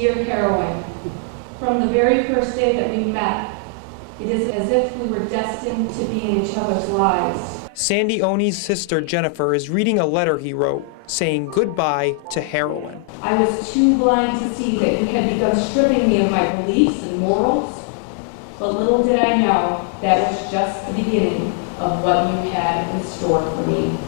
Dear Heroin, from the very first day that we met, it is as if we were destined to be in each other's lives. Sandy Oney's sister Jennifer is reading a letter he wrote saying goodbye to heroin. I was too blind to see that you had begun stripping me of my beliefs and morals, but little did I know that was just the beginning of what you had in store for me.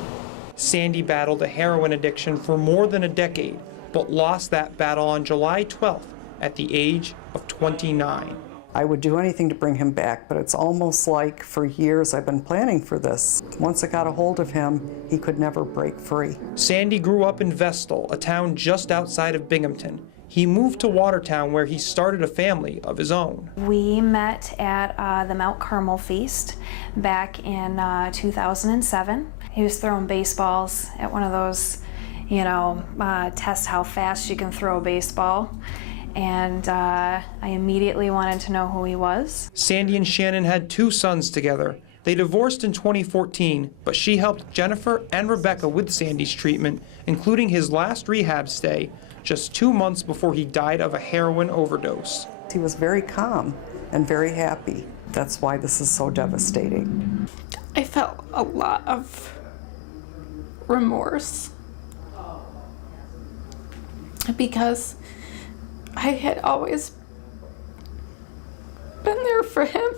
Sandy battled a heroin addiction for more than a decade, but lost that battle on July 12th at the age of 29. I would do anything to bring him back, but it's almost like for years I've been planning for this. Once I got a hold of him, he could never break free. Sandy grew up in Vestal, a town just outside of Binghamton. He moved to Watertown where he started a family of his own. We met at the Mount Carmel Feast back in 2007. He was throwing baseballs at one of those, test how fast you can throw a baseball. And I immediately wanted to know who he was. Sandy and Shannon had 2 sons together. They divorced in 2014, but she helped Jennifer and Rebecca with Sandy's treatment, including his last rehab stay, just 2 months before he died of a heroin overdose. He was very calm and very happy. That's why this is so devastating. I felt a lot of remorse because I had always been there for him.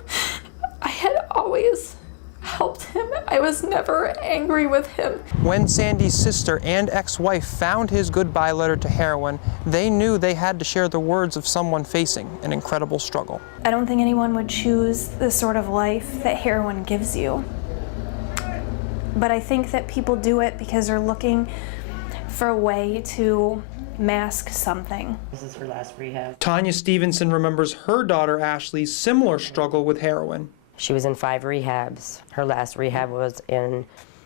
I had always helped him. I was never angry with him. When Sandy's sister and ex-wife found his goodbye letter to heroin, they knew they had to share the words of someone facing an incredible struggle. I don't think anyone would choose the sort of life that heroin gives you. But I think that people do it because they're looking for a way to mask something. This is her last rehab. Tanya Stevenson remembers her daughter Ashley's similar struggle with heroin. She was in 5 rehabs. Her last rehab was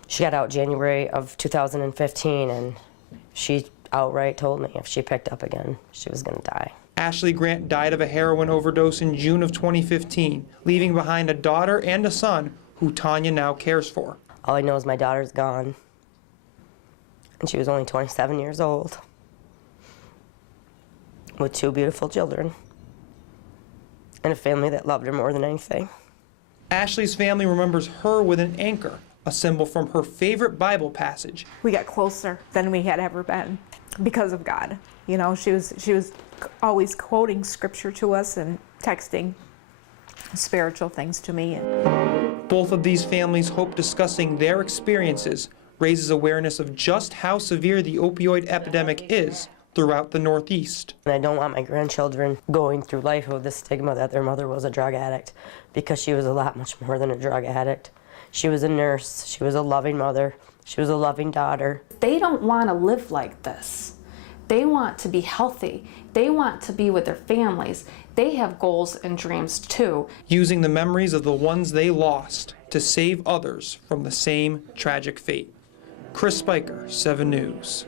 she got out January of 2015, and she outright told me if she picked up again, she was gonna die. Ashley Grant died of a heroin overdose in June of 2015, leaving behind a daughter and a son who Tanya now cares for. All I know is my daughter's gone, and she was only 27 years old, with 2 beautiful children, and a family that loved her more than anything. Ashley's family remembers her with an anchor, a symbol from her favorite Bible passage. We got closer than we had ever been because of God. She was always quoting scripture to us and texting spiritual things to me. Both of these families hope discussing their experiences raises awareness of just how severe the opioid epidemic is throughout the Northeast. And I don't want my grandchildren going through life with the stigma that their mother was a drug addict, because she was a lot much more than a drug addict. She was a nurse, she was a loving mother, she was a loving daughter. They don't want to live like this. They want to be healthy. They want to be with their families. They have goals and dreams too. Using the memories of the ones they lost to save others from the same tragic fate. Chris Spiker, 7 News.